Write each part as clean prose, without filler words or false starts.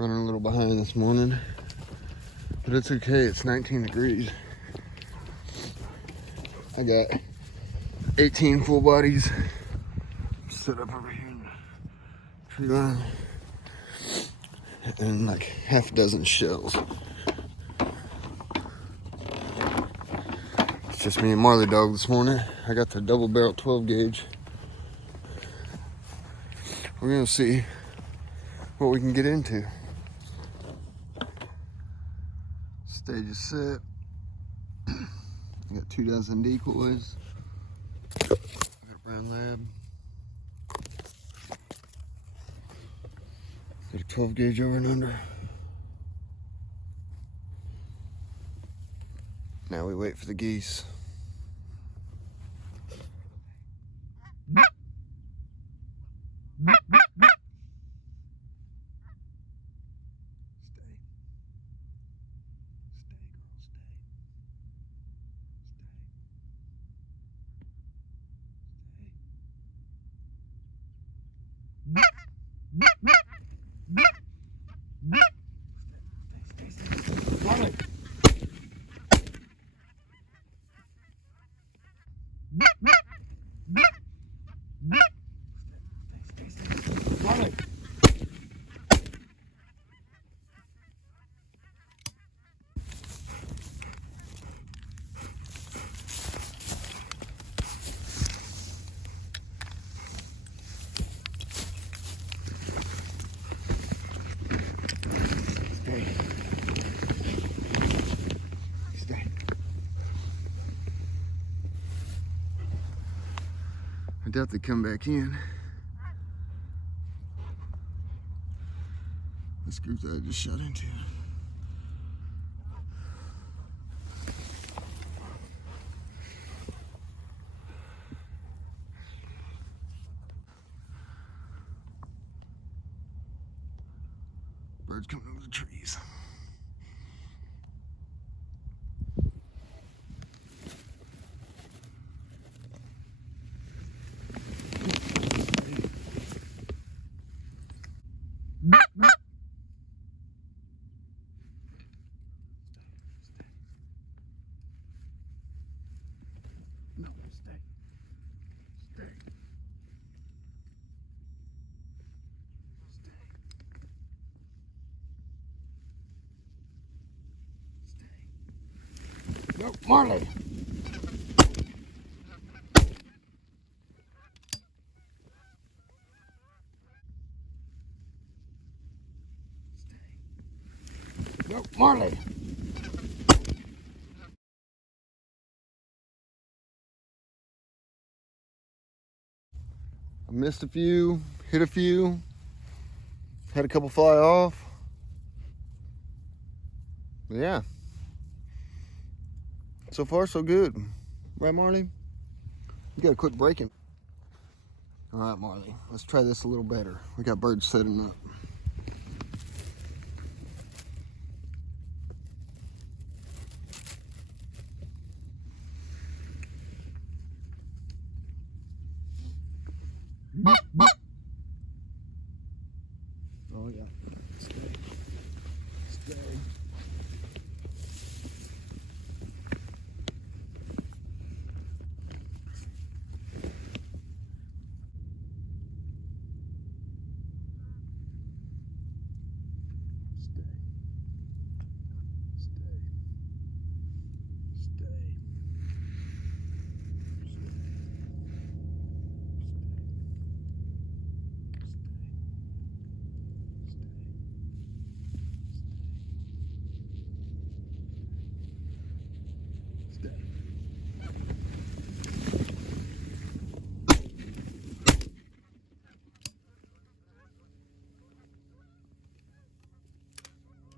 Running a little behind this morning, but it's okay. It's 19 degrees. I got 18 full bodies set up over here in the tree line, and like half a dozen shells. It's just me and Marley dog this morning. I got the double barrel 12 gauge. We're gonna see what we can get into. Stage is set. I got 2 dozen decoys. I got a brown lab. Got a 12 gauge over and under. Now we wait for the geese. Marley. Marley. Stay. I doubt they come back in. This group that I just shot into. Birds coming over the trees. No, stay. Stay. Stay. No, Marley. No, Marley. I missed a few, hit a few, had a couple fly off. But yeah, so far so good. Right, Marley? You gotta quit breaking. All right, Marley, let's try this a little better. We got birds setting up. Oh yeah, stay, stay.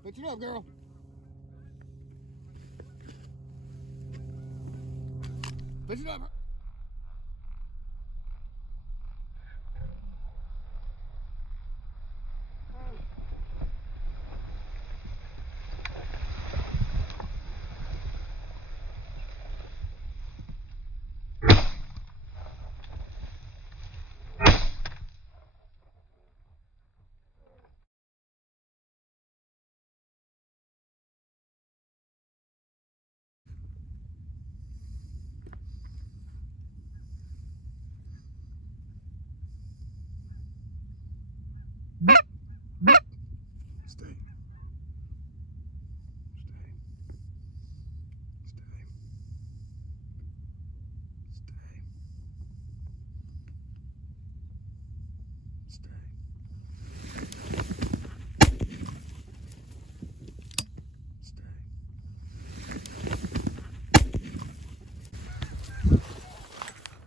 Pitch it up, girl. Pitch it up.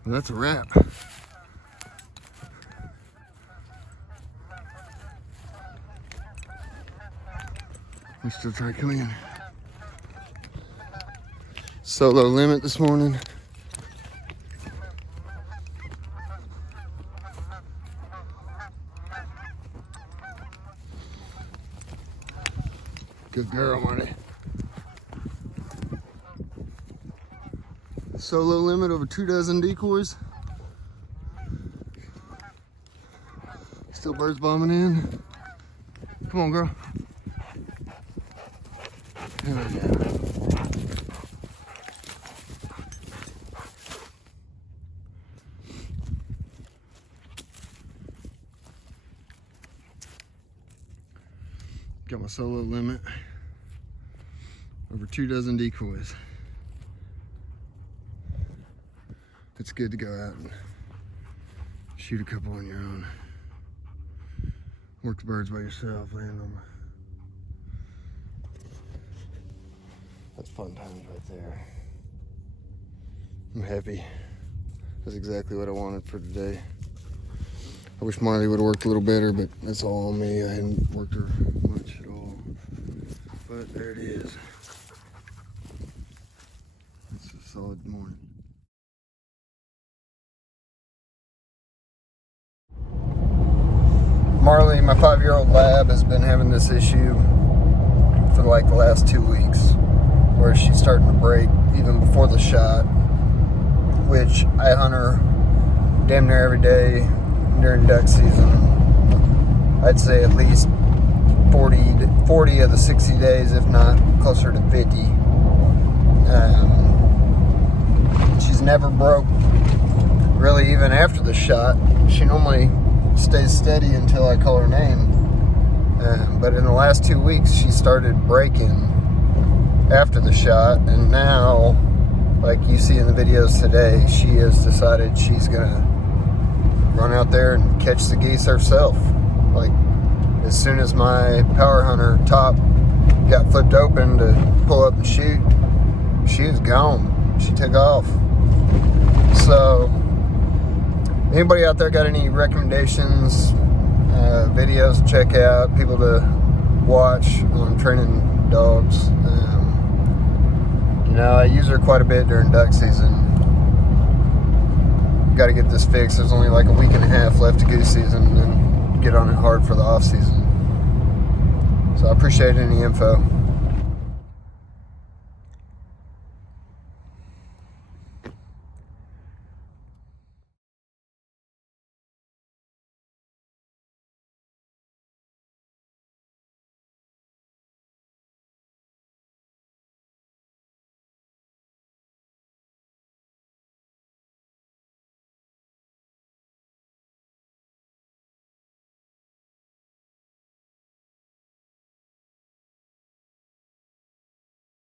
And that's a wrap. We still try to come in. Solo limit this morning. Good girl, Marty. Solo limit over 2 dozen decoys. Still birds bombing in. Come on, girl. There we go. Got my solo limit over 2 dozen decoys. It's good to go out and shoot a couple on your own. Work the birds by yourself, land them. That's fun times right there. I'm happy. That's exactly what I wanted for today. I wish Marley would have worked a little better, but that's all on me. I hadn't worked her much at all. But there it is. It's a solid morning. Marley, my 5-year-old lab, has been having this issue for like the last 2 weeks, where she's starting to break even before the shot, which I hunt her damn near every day during duck season. I'd say at least 40 of the 60 days, if not closer to 50. She's never broke really even after the shot. She normally stays steady until I call her name. But in the last 2 weeks, she started breaking after the shot, and now, like you see in the videos today, she has decided she's gonna run out there and catch the geese herself. Like, as soon as my power hunter top got flipped open to pull up and shoot, she was gone. She took off. So, anybody out there got any recommendations, videos to check out, people to watch on training dogs? You know, I use her quite a bit during duck season. Got to get this fixed. There's only like a week and a half left of goose season, and then get on it hard for the off season. So I appreciate any info.